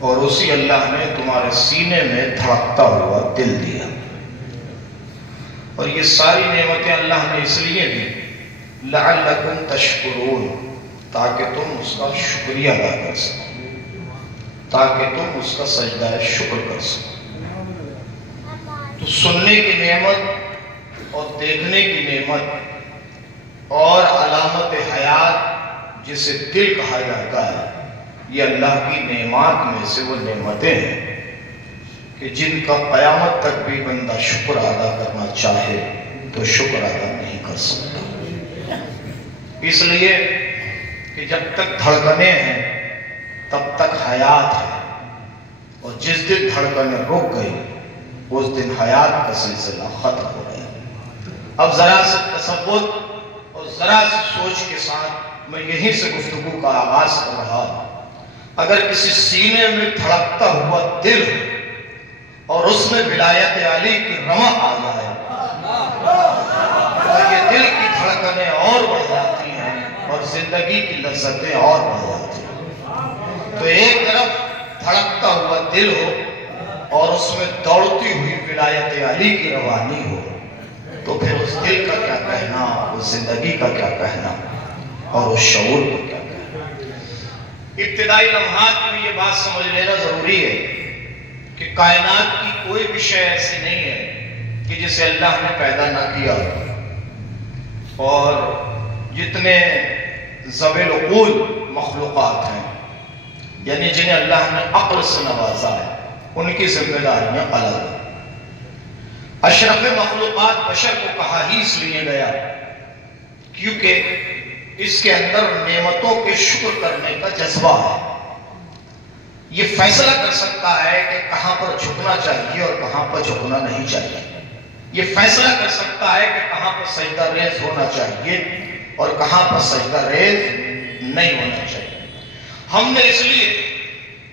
اور اسی اللہ نے تمہارے سینے میں دھڑکتا ہوا دل دیا. اور یہ ساری نعمتیں اللہ نے اس لیے دی لعلکم تشکرون، تاکہ تم اس کا شکریہ ادا کر سکو، تاکہ تم اس کا سجدہ شکر کر سکو. تو سننے کی نعمت اور دیکھنے کی نعمت اور علامت حیات جسے دل کہا جاتا ہے، یہ اللہ کی نعمات میں سے وہ نعمتیں ہیں کہ جن کا قیامت تک بھی بندہ شکر ادا کرنا چاہے تو شکر ادا نہیں کر سکتا. اس لیے کہ جب تک دھڑکنیں ہیں تب تک حیات ہے، اور جس دن دھڑکنیں رک گئی اس دن حیات کا سلسلہ ختم ہو گیا. اب ذرا سے تصور اور ذرا سے سوچ کے ساتھ میں یہیں سے گفتگو کا آغاز کر رہا ہوں. اگر کسی سینے میں دھڑکتا ہوا دل اور اس میں ولایت علی کی رمق آ جائے اور یہ دل کی دھڑکنیں اور بڑھ جاتی ہیں اور زندگی کی لذتیں اور بڑھ جاتی ہیں. تو ایک طرف دھڑکتا ہوا دل ہو اور اس میں دوڑتی ہوئی ولایت علی کی روانی ہو تو پھر اس دل کا کیا کہنا، اس زندگی کا کیا کہنا اور اس شعور کا کیا کہنا. ابتدائی لمحات میں یہ بات سمجھ لینا ضروری ہے کہ کائنات کی کوئی بھی شے ایسی نہیں ہے کہ جسے اللہ نے پیدا نہ کیا. اور جتنے ذوی العقول مخلوقات ہیں، یعنی جنہیں اللہ نے عقل سے نوازا ہے، ان کی ذمہ داریاں الگ ہیں. اشرف مخلوقات بشر کو کہا ہی اس لیے گیا کیونکہ اس کے اندر نعمتوں کے شکر کرنے کا جذبہ ہے. یہ فیصلہ کر سکتا ہے کہ کہاں پر جھکنا چاہیے اور کہاں پر جھکنا نہیں چاہیے. یہ فیصلہ کر سکتا ہے کہ کہاں پر سجدہ ریز ہونا چاہیے اور کہاں پر سجدہ ریز نہیں ہونا چاہیے. ہم نے اس لیے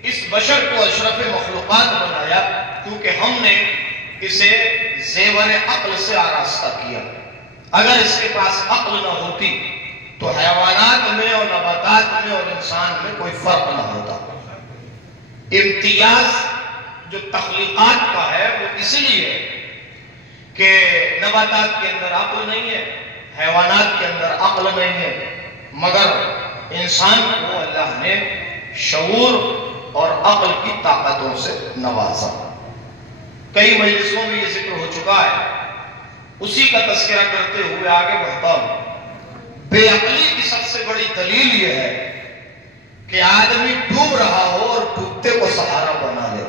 اس بشر کو اشرف مخلوقات بنایا کیونکہ ہم نے اسے زیور عقل سے آراستہ کیا. اگر اس کے پاس عقل نہ ہوتی تو حیوانات میں اور نباتات میں اور انسان میں کوئی فرق نہ ہوتا. امتیاز جو تخلیقات کا ہے وہ اس لیے کہ نباتات کے اندر عقل نہیں ہے، حیوانات کے اندر عقل نہیں ہے، مگر انسان کو اللہ نے شعور اور عقل کی طاقتوں سے نوازا. کئی مجلسوں میں یہ ذکر ہو چکا ہے، اسی کا تذکرہ کرتے ہوئے آگے بڑھتا ہوں. بے عقلی کی سب سے بڑی دلیل یہ ہے کہ آدمی ڈوب رہا ہو اور ڈوبتے کو سہارا بنا لے.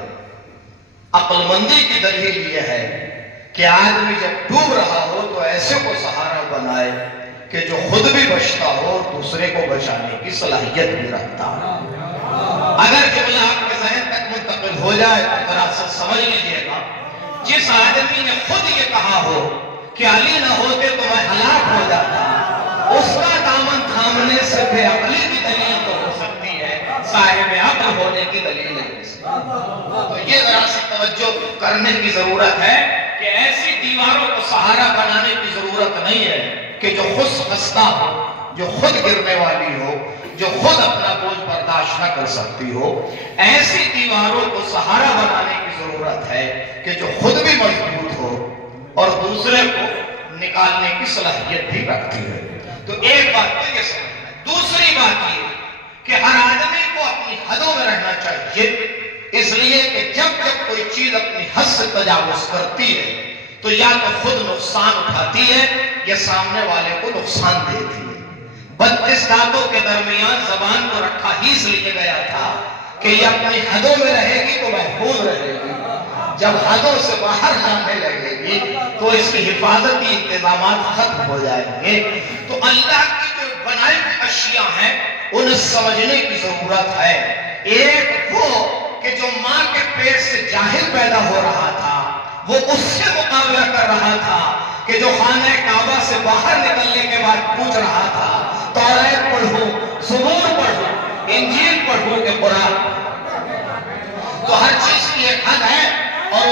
عقل مندی کی دلیل یہ ہے کہ آدمی جب ڈوب رہا ہو تو ایسے کو سہارا بنائے کہ جو خود بھی بچتا ہو اور دوسرے کو بچانے کی صلاحیت بھی رکھتا ہو. اگر جملہ آپ کے ذہن تک منتقل ہو جائے تو ذرا سا سمجھ لیجئے گا، جس آدمی نے خود یہ کہا ہو کہ علی نہ ہوتے تو میں ہلاک ہو جاتا، اس کا دامن تھامنے سے بے عقلی کی دلیل تو ہو سکتی ہے، صاحب عقل ہونے کی دلیل نہیں. تو یہ ذرا سی توجہ کرنے کی ضرورت ہے کہ ایسی دیواروں کو سہارا بنانے کی ضرورت نہیں ہے کہ جو خود خستہ ہو، جو خود گرنے والی ہو، جو خود اپنا بوجھ برداشت نہ کر سکتی ہو. ایسی دیواروں کو سہارا بنانے کی ضرورت ہے کہ جو خود بھی مضبوط ہو اور دوسرے کو نکالنے کی صلاحیت بھی رکھتی ہے. تو ایک بات تو یہ سمجھنا ہے. دوسری بات یہ کہ ہر آدمی کو اپنی حدوں میں رہنا چاہیے، اس لیے کہ جب کوئی چیز اپنی حد سے تجاوز کرتی ہے تو یا تو خود نقصان اٹھاتی ہے یا سامنے والے کو نقصان دیتی ہے. 32 دانتوں کے درمیان زبان کو رکھا ہی اس لیے گیا تھا کہ یہ اپنی حدوں میں رہے گی تو محفوظ رہے گی، جب حدوں سے باہر جانے لگے گی تو اس کی حفاظتی انتظامات ختم ہو جائیں گے. تو اللہ کی جو بنائی ہوئی اشیاء ہیں انہیں سمجھنے کی ضرورت ہے. ایک وہ کہ جو ماں کے پیٹ سے جاہل پیدا ہو رہا تھا وہ اس سے مقابلہ کر رہا تھا کہ جو خانہ کعبہ سے باہر نکلنے کے بعد پوچھ رہا تھا توریت پڑھوں، زبور پڑھوں، انجیل پڑھوں کہ قرآن. تو ہر چیز کی ایک حد ہے اور